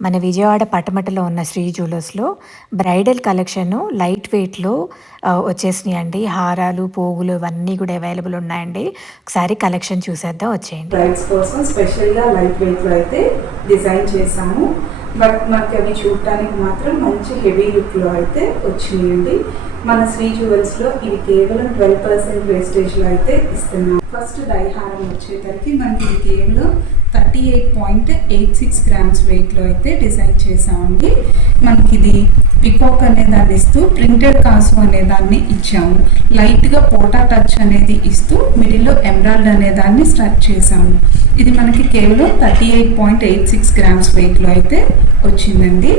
మన విజయవాడ పటమటలో ఉన్న శ్రీ జ్యువెలర్స్‌లో బ్రైడల్ కలెక్షను లైట్ వెయిట్‌లో వచ్చేసినాయి అండి హారాలు, పోగులు ఇవన్నీ కూడా అవైలబుల్ ఉన్నాయండి. ఒకసారి కలెక్షన్ చూసేద్దాం వచ్చేయండి. బ్రైడ్స్ కోసం స్పెషల్‌గా లైట్ వెయిట్‌లో అయితే డిజైన్ చేశాము. బట్ మనకి అవి చూడటానికి మాత్రం మంచి హెవీ లుక్‌లో అయితే వచ్చినాయండి. మన శ్రీ జ్యువెల్స్‌లో ఇవి కేవలం 12% వేస్టేజ్‌లో అయితే ఇస్తున్నాం. ఫస్ట్ డైహారం వచ్చేసరికి మనకి ఇది కేవలం 38.86 గ్రామ్స్ వెయిట్‌లో అయితే డిజైన్ చేసామండి. మనకి ఇది పికాక్ అనే దాన్ని ఇస్తూ ప్రింటెడ్ కాసు అనే దాన్ని ఇచ్చాము. లైట్‌గా పోటా టచ్ అనేది ఇస్తూ మిడిల్‌లో ఎమరాల్డ్ అనే దాన్ని స్టార్ట్ చేసాము. ఇది మనకి కేవలం 38.86 గ్రామ్స్ వెయిట్‌లో అయితే వచ్చిందండి.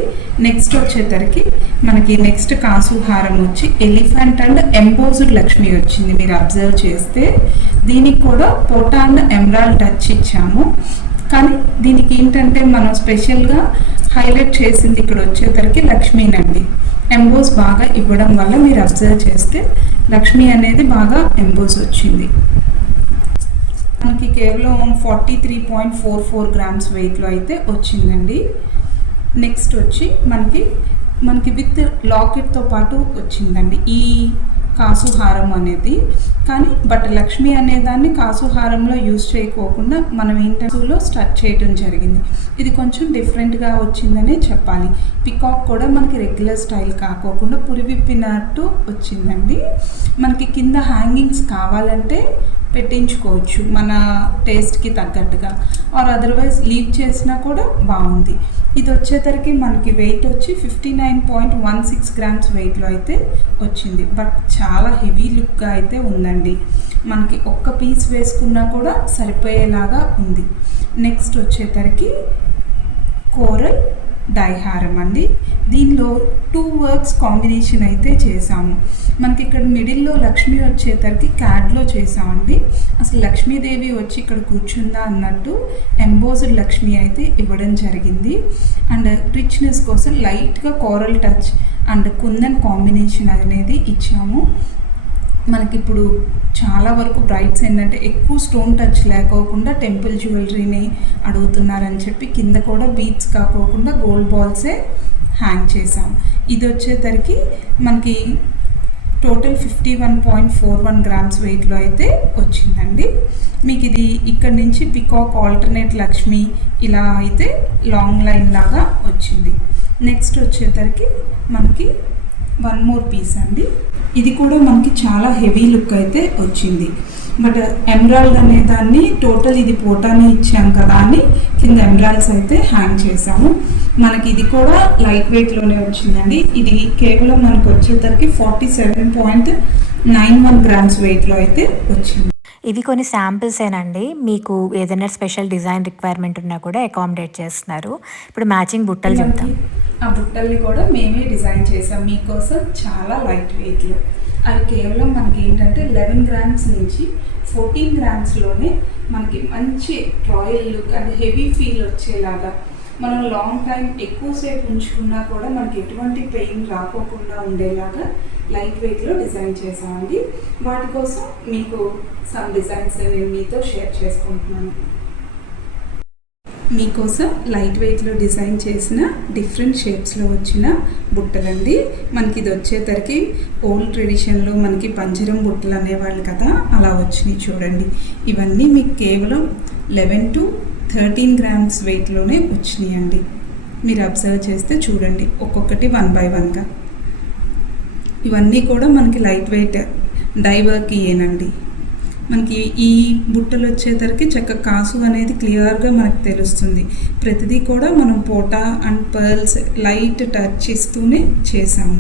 నెక్స్ట్ వచ్చేసరికి మనకి నెక్స్ట్ కాసు హారం వచ్చి ఎలిఫెంట్ అండ్ ఎంబోజ్డ్ లక్ష్మి వచ్చింది. మీరు అబ్జర్వ్ చేస్తే దీనికి కూడా పోటా అండ్ ఎమరాల్డ్ టచ్ ఇచ్చాము. కానీ దీనికి ఏంటంటే మనం స్పెషల్‌గా హైలైట్ చేసింది ఇక్కడ వచ్చేసరికి లక్ష్మీనండి. ఎంబోస్ బాగా ఇవ్వడం వల్ల మీరు అబ్జర్వ్ చేస్తే లక్ష్మి అనేది బాగా ఎంబోస్ వచ్చింది. మనకి కేవలం 43.44 గ్రామ్స్ వెయిట్‌లో అయితే వచ్చిందండి. నెక్స్ట్ వచ్చి మనకి మనకి విత్ లాకెట్‌తో పాటు వచ్చిందండి. ఈ కాసుహారం అనేది. కానీ బట్ లక్ష్మి అనేదాన్ని దాన్ని కాసుహారంలో యూజ్ చేయకోకుండా మనం ఇంటర్వ్యూలో స్టార్ట్ చేయడం జరిగింది. ఇది కొంచెం డిఫరెంట్‌గా వచ్చిందనే చెప్పాలి. పికాక్ కూడా మనకి రెగ్యులర్ స్టైల్ కాకోకుండా పురివిప్పినట్టు వచ్చిందండి. మనకి కింద హ్యాంగింగ్స్ కావాలంటే పెట్టించుకోవచ్చు. మన టేస్ట్‌కి తగ్గట్టుగా. ఆర్ అదర్‌వైజ్ లీవ్ చేసినా కూడా బాగుంది ఇది వచ్చేసరికి మనకి వెయిట్ వచ్చి 59.16 గ్రామ్స్ వెయిట్‌లో అయితే వచ్చింది. బట్ చాలా హెవీ లుక్‌గా అయితే ఉందండి. మనకి ఒక్క పీస్ వేసుకున్నా కూడా సరిపోయేలాగా ఉంది. నెక్స్ట్ వచ్చేసరికి కోరల్ డైహారం అండి. దీనిలో టూ వర్క్స్ కాంబినేషన్ అయితే చేశాము. మనకి ఇక్కడ మిడిల్‌లో లక్ష్మి వచ్చేసరికి క్యాడ్‌లో చేసామండి అసలు లక్ష్మీదేవి వచ్చి ఇక్కడ కూర్చుందా అన్నట్టు ఎంబోజ్డ్ లక్ష్మి అయితే ఇవ్వడం జరిగింది. అండ్ రిచ్‌నెస్ కోసం లైట్‌గా coral touch and kundan combination అనేది ఇచ్చాము. మనకిప్పుడు చాలా వరకు బ్రైడ్స్ ఏంటంటే ఎక్కువ స్టోన్ టచ్ లేకోకుండా టెంపుల్ జ్యువెలరీని అడుగుతున్నారని చెప్పి కింద కూడా బీట్స్ కాకోకుండా గోల్డ్ బాల్సే హ్యాంగ్ చేసాం. ఇది వచ్చేసరికి మనకి టోటల్ 51.41 గ్రామ్స్ వెయిట్‌లో అయితే వచ్చిందండి. మీకు ఇది ఇక్కడ నుంచి పికాక్ ఆల్టర్‌నేట్ లక్ష్మి ఇలా అయితే లాంగ్ లైన్ లాగా వచ్చింది. నెక్స్ట్ వచ్చేసరికి మనకి వన్ మోర్ పీస్ అండి. ఇది కూడా మనకి చాలా హెవీ లుక్ అయితే వచ్చింది. బట్ ఎమరాల్డ్ అనే దాన్ని టోటల్ ఇది పోటానే ఇచ్చాం కదా అని కింద ఎమరాల్డ్స్ అయితే హ్యాంగ్ చేసాము. మనకి ఇది కూడా లైట్ వెయిట్‌లోనే వచ్చిందండి. ఇది కేవలం మనకు వచ్చేసరికి 47.91 గ్రామ్స్ వెయిట్‌లో అయితే వచ్చింది. ఇవి కొన్ని శాంపిల్సేనండి. మీకు ఏదైనా స్పెషల్ డిజైన్ రిక్వైర్మెంట్ ఉన్నా కూడా అకామిడేట్ చేస్తున్నారు. ఇప్పుడు మ్యాచింగ్ బుట్టలు చూద్దాం. ఆ బుట్టల్ని కూడా మేమే డిజైన్ చేసాం మీకోసం చాలా లైట్ వెయిట్‌లో. అవి కేవలం మనకి ఏంటంటే 11 గ్రామ్స్ నుంచి 14 గ్రామ్స్‌లోనే మనకి మంచి royal look and heavy feel వచ్చేలాగా మనం లాంగ్ టైం ఎక్కువ సేపు ఉంచుకున్నా కూడా మనకి ఎటువంటి పెయిన్ రాకోకుండా ఉండేలాగా లైట్ వెయిట్‌లో డిజైన్ చేసామండి. వాటి కోసం మీకు సమ్ డిజైన్స్ నేను మీతో షేర్ చేసుకుంటున్నాను. మీకోసం లైట్ వెయిట్‌లో డిజైన్ చేసిన డిఫరెంట్ షేప్స్‌లో వచ్చిన బుట్టలండి. మనకి ఇది వచ్చేసరికి ఓల్డ్ ట్రెడిషన్‌లో మనకి పంజరం బుట్టలు అనేవాళ్ళు కదా! అలా వచ్చినాయి చూడండి. ఇవన్నీ మీకు కేవలం లెవెన్ టు థర్టీన్ గ్రామ్స్ వెయిట్‌లోనే వచ్చినాయండి. మీరు అబ్జర్వ్ చేస్తే చూడండి. ఒక్కొక్కటి వన్ బై వన్‌గా. ఇవన్నీ కూడా మనకి లైట్ వెయిట్ డై వర్క్‌యేనండి. మనకి ఈ బుట్టలు వచ్చేసరికి చక్కగా కాసు అనేది క్లియర్‌గా మనకు తెలుస్తుంది. ప్రతిదీ కూడా మనం పోటా అండ్ పర్ల్స్ లైట్ టచ్ ఇస్తూనే చేసాము.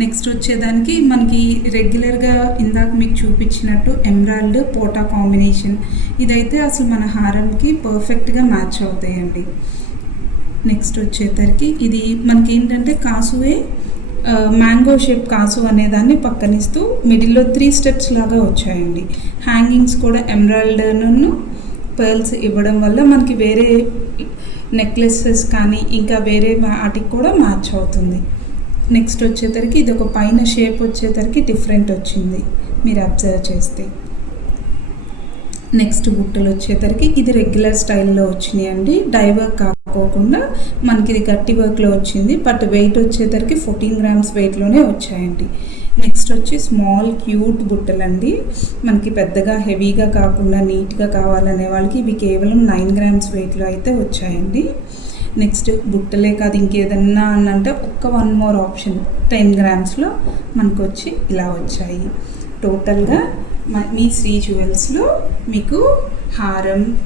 నెక్స్ట్ వచ్చేదానికి మనకి రెగ్యులర్‌గా ఇందాక మీకు చూపించినట్టు ఎమరాల్డ్, పోటా కాంబినేషన్ ఇదైతే అసలు మన హారంకి పర్ఫెక్ట్‌గా మ్యాచ్ అవుతాయండి. నెక్స్ట్ వచ్చేసరికి ఇది మనకి ఏంటంటే కాసువే మ్యాంగో షేప్ కాసు అనేదాన్ని పక్కనిస్తూ మిడిల్‌లో త్రీ స్టెప్స్ లాగా వచ్చాయండి. హ్యాంగింగ్స్ కూడా ఎమరాల్డ్‌నును పర్ల్స్ ఇవ్వడం వల్ల మనకి వేరే నెక్లెసెస్ కానీ ఇంకా వేరే వాటికి కూడా మ్యాచ్ అవుతుంది. నెక్స్ట్ వచ్చేసరికి ఇది ఒక పైన షేప్ వచ్చేసరికి డిఫరెంట్ వచ్చింది. మీరు అబ్జర్వ్ చేస్తే. నెక్స్ట్ బుట్టలు వచ్చేసరికి ఇది రెగ్యులర్ స్టైల్‌లో వచ్చినాయి డై వర్క్ కాకపోకుండా మనకి ఇది గట్టి వర్క్లో వచ్చింది. బట్ వెయిట్ వచ్చేసరికి ఫోర్టీన్ గ్రామ్స్ వెయిట్లోనే వచ్చాయండి. నెక్స్ట్ వచ్చి స్మాల్ క్యూట్ బుట్టలండి. మనకి పెద్దగా హెవీగా కాకుండా నీట్గా కావాలనే వాళ్ళకి ఇవి కేవలం నైన్ గ్రామ్స్ వెయిట్లో అయితే వచ్చాయండి. నెక్స్ట్ బుట్టలే కాదు ఇంకేదన్నా అని అంటే ఒక్క వన్ మోర్ ఆప్షన్ టెన్ గ్రామ్స్లో మనకు వచ్చి ఇలా వచ్చాయి. టోటల్గా మ- మీ శ్రీ జ్యువెల్స్లో మీకు హారం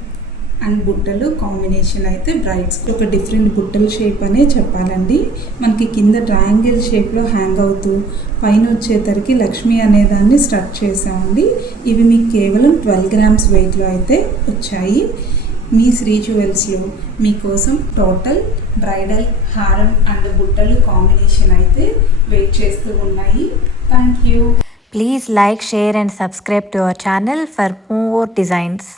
అండ్ బుట్టలు కాంబినేషన్ అయితే బ్రైట్స్ ఒక డిఫరెంట్ బుట్టల షేప్ అనే చెప్పాలండి. మనకి కింద ట్రయాంగిల్ షేప్లో హ్యాంగ్ అవుతూ పైన వచ్చేసరికి లక్ష్మి అనే దాన్ని స్టక్ చేసామండి ఇవి మీకు కేవలం ట్వెల్వ్ గ్రామ్స్ వెయిట్లో అయితే వచ్చాయి. మీ శ్రీ జ్యువెల్స్లో మీకోసం టోటల్ బ్రైడల్ హారం అండ్ బుట్టలు కాంబినేషన్ అయితే వెయిట్ చేస్తూ ఉన్నాయి. Thank you please like share and subscribe to our channel for more designs.